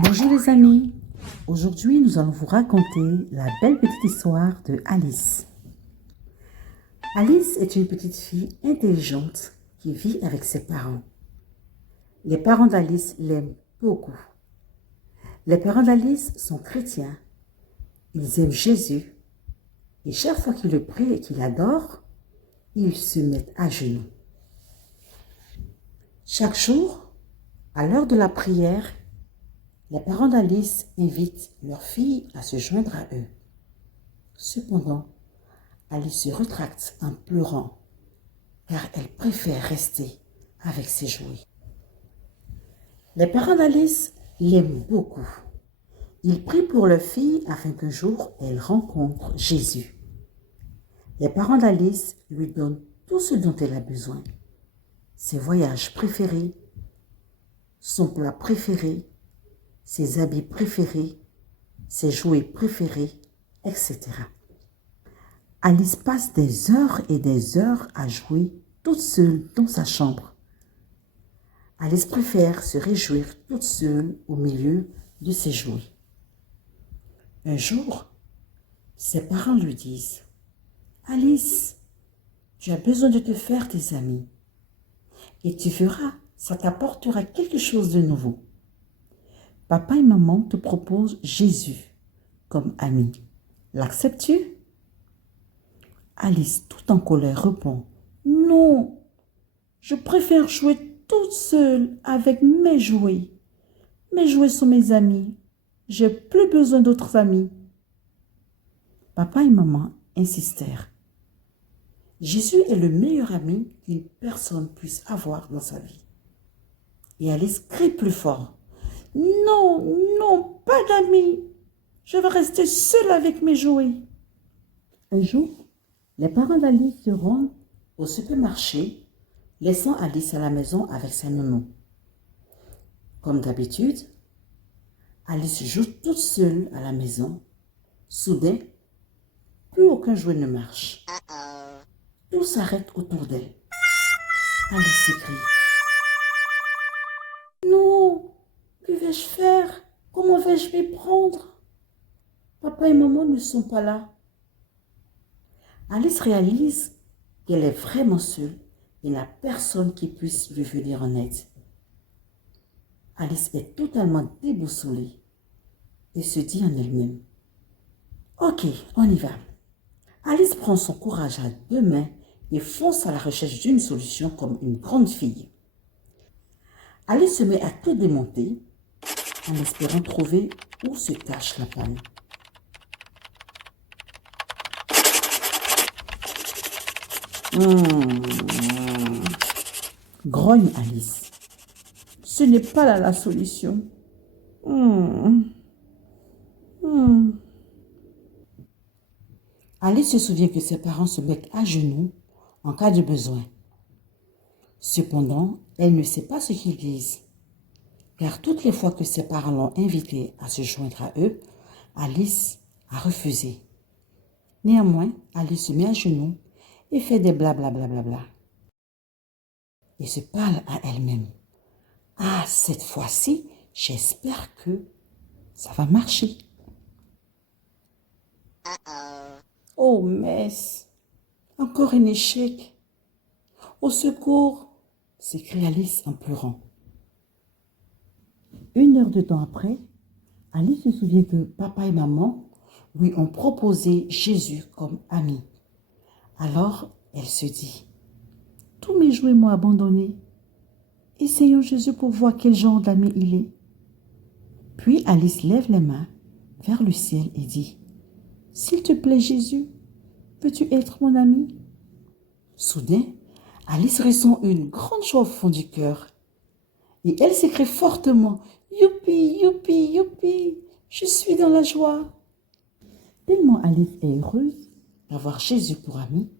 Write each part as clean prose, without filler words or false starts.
Bonjour les amis, aujourd'hui nous allons vous raconter la belle petite histoire de Alice. Alice est une petite fille intelligente qui vit avec ses parents. Les parents d'Alice l'aiment beaucoup. Les parents d'Alice sont chrétiens, ils aiment Jésus et chaque fois qu'ils le prient et qu'ils l'adorent, ils se mettent à genoux. Chaque jour, à l'heure de la prière, les parents d'Alice invitent leur fille à se joindre à eux. Cependant, Alice se retracte en pleurant car elle préfère rester avec ses jouets. Les parents d'Alice l'aiment beaucoup. Ils prient pour leur fille afin qu'un jour elle rencontre Jésus. Les parents d'Alice lui donnent tout ce dont elle a besoin. Ses voyages préférés, son plat préféré, ses habits préférés, ses jouets préférés, etc. Alice passe des heures et des heures à jouer toute seule dans sa chambre. Alice préfère se réjouir toute seule au milieu de ses jouets. Un jour, ses parents lui disent « Alice, tu as besoin de te faire des amis. Et tu verras, ça t'apportera quelque chose de nouveau. Papa et maman te proposent Jésus comme ami. L'acceptes-tu » Alice, tout en colère, répond « Non, je préfère jouer toute seule avec mes jouets. Mes jouets sont mes amis. J'ai plus besoin d'autres amis. » Papa et maman insistèrent. Jésus est le meilleur ami qu'une personne puisse avoir dans sa vie. Et Alice crie plus fort. « Non, non, pas d'amis. Je veux rester seule avec mes jouets. » Un jour, les parents d'Alice se rendent au supermarché, laissant Alice à la maison avec sa nounou. Comme d'habitude, Alice joue toute seule à la maison. Soudain, plus aucun jouet ne marche. Tout s'arrête autour d'elle. Alice s'écrie. « Non, que vais-je faire? Comment vais-je m'y prendre? Papa et maman ne sont pas là. » Alice réalise qu'elle est vraiment seule et n'a personne qui puisse lui venir en aide. Alice est totalement déboussolée et se dit en elle-même « Ok, on y va. » Alice prend son courage à deux mains et fonce à la recherche d'une solution comme une grande fille. Alice se met à tout démonter en espérant trouver où se cache la panne. Grogne Alice. Ce n'est pas là la solution. Alice se souvient que ses parents se mettent à genoux en cas de besoin. Cependant, elle ne sait pas ce qu'ils disent, car toutes les fois que ses parents l'ont invitée à se joindre à eux, Alice a refusé. Néanmoins, Alice se met à genoux et fait des blablabla et se parle à elle-même. Ah, cette fois-ci, j'espère que ça va marcher. Oh, mince, encore un échec. Au secours, s'écrie Alice en pleurant. Une heure de temps après, Alice se souvient que papa et maman lui ont proposé Jésus comme ami. Alors, elle se dit, tous mes jouets m'ont abandonné. Essayons Jésus pour voir quel genre d'ami il est. Puis Alice lève les mains vers le ciel et dit, s'il te plaît Jésus, peux-tu être mon ami? Soudain, Alice ressent une grande joie au fond du cœur. Et elle s'écrie fortement, youpi, youpi, youpi, je suis dans la joie. Tellement Alice est heureuse d'avoir Jésus pour ami,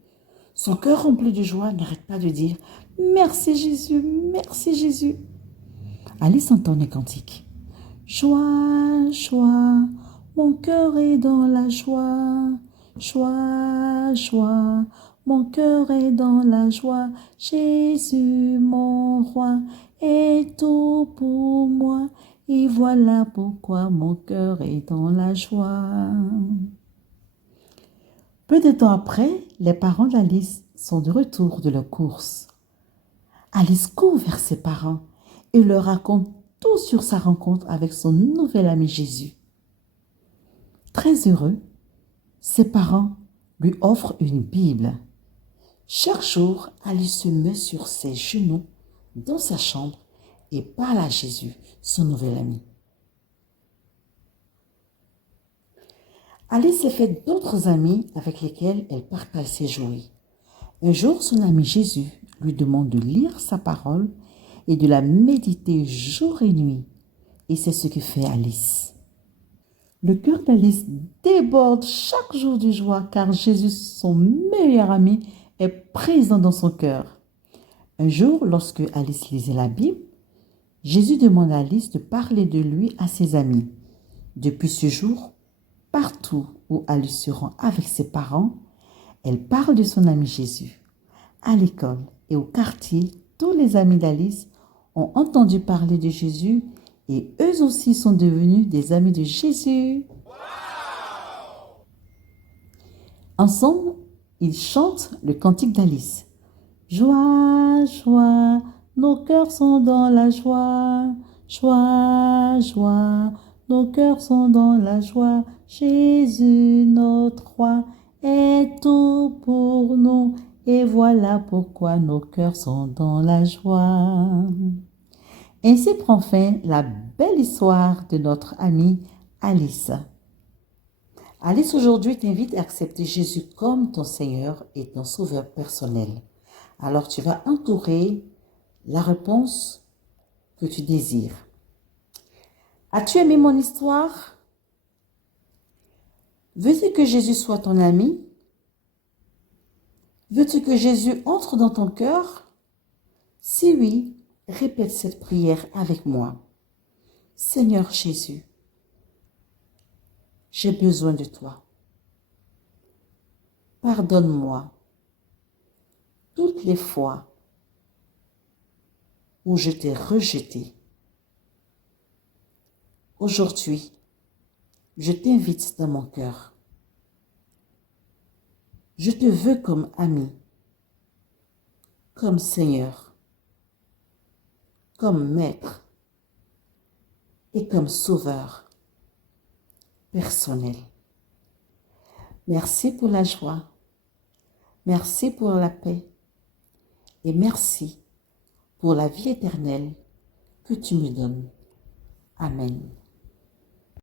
son cœur rempli de joie n'arrête pas de dire « Merci Jésus, merci Jésus ». Alice entend un cantique. « Joie, joie, mon cœur est dans la joie. Joie, joie, mon cœur est dans la joie. Jésus, mon roi, est tout pour moi. et voilà pourquoi mon cœur est dans la joie. Peu de temps après, les parents d'Alice sont de retour de leur course. Alice court vers ses parents et leur raconte tout sur sa rencontre avec son nouvel ami Jésus. Très heureux, ses parents lui offrent une Bible. Chaque jour, Alice se met sur ses genoux dans sa chambre et parle à Jésus, son nouvel ami. Alice s'est fait d'autres amis avec lesquels elle partage ses jouets. Un jour, son ami Jésus lui demande de lire sa parole et de la méditer jour et nuit. Et c'est ce que fait Alice. Le cœur d'Alice déborde chaque jour de joie car Jésus, son meilleur ami, est présent dans son cœur. Un jour, lorsque Alice lisait la Bible, Jésus demande à Alice de parler de lui à ses amis. Depuis ce jour, partout où Alice se rend avec ses parents, elle parle de son ami Jésus. À l'école et au quartier, tous les amis d'Alice ont entendu parler de Jésus et eux aussi sont devenus des amis de Jésus. Ensemble, ils chantent le cantique d'Alice. Joie, joie, nos cœurs sont dans la joie. Joie, joie, nos cœurs sont dans la joie. Jésus, notre roi, est tout pour nous. Et voilà pourquoi nos cœurs sont dans la joie. Ainsi prend fin la belle histoire de notre amie Alice. Alice aujourd'hui t'invite à accepter Jésus comme ton Seigneur et ton Sauveur personnel. Alors tu vas entourer la réponse que tu désires. As-tu aimé mon histoire? Veux-tu que Jésus soit ton ami? Veux-tu que Jésus entre dans ton cœur? Si oui, répète cette prière avec moi. Seigneur Jésus, j'ai besoin de toi. Pardonne-moi toutes les fois où je t'ai rejeté. Aujourd'hui, je t'invite dans mon cœur. Je te veux comme ami, comme Seigneur, comme Maître et comme Sauveur personnel. Merci pour la joie, merci pour la paix et merci pour la vie éternelle que tu me donnes. Amen.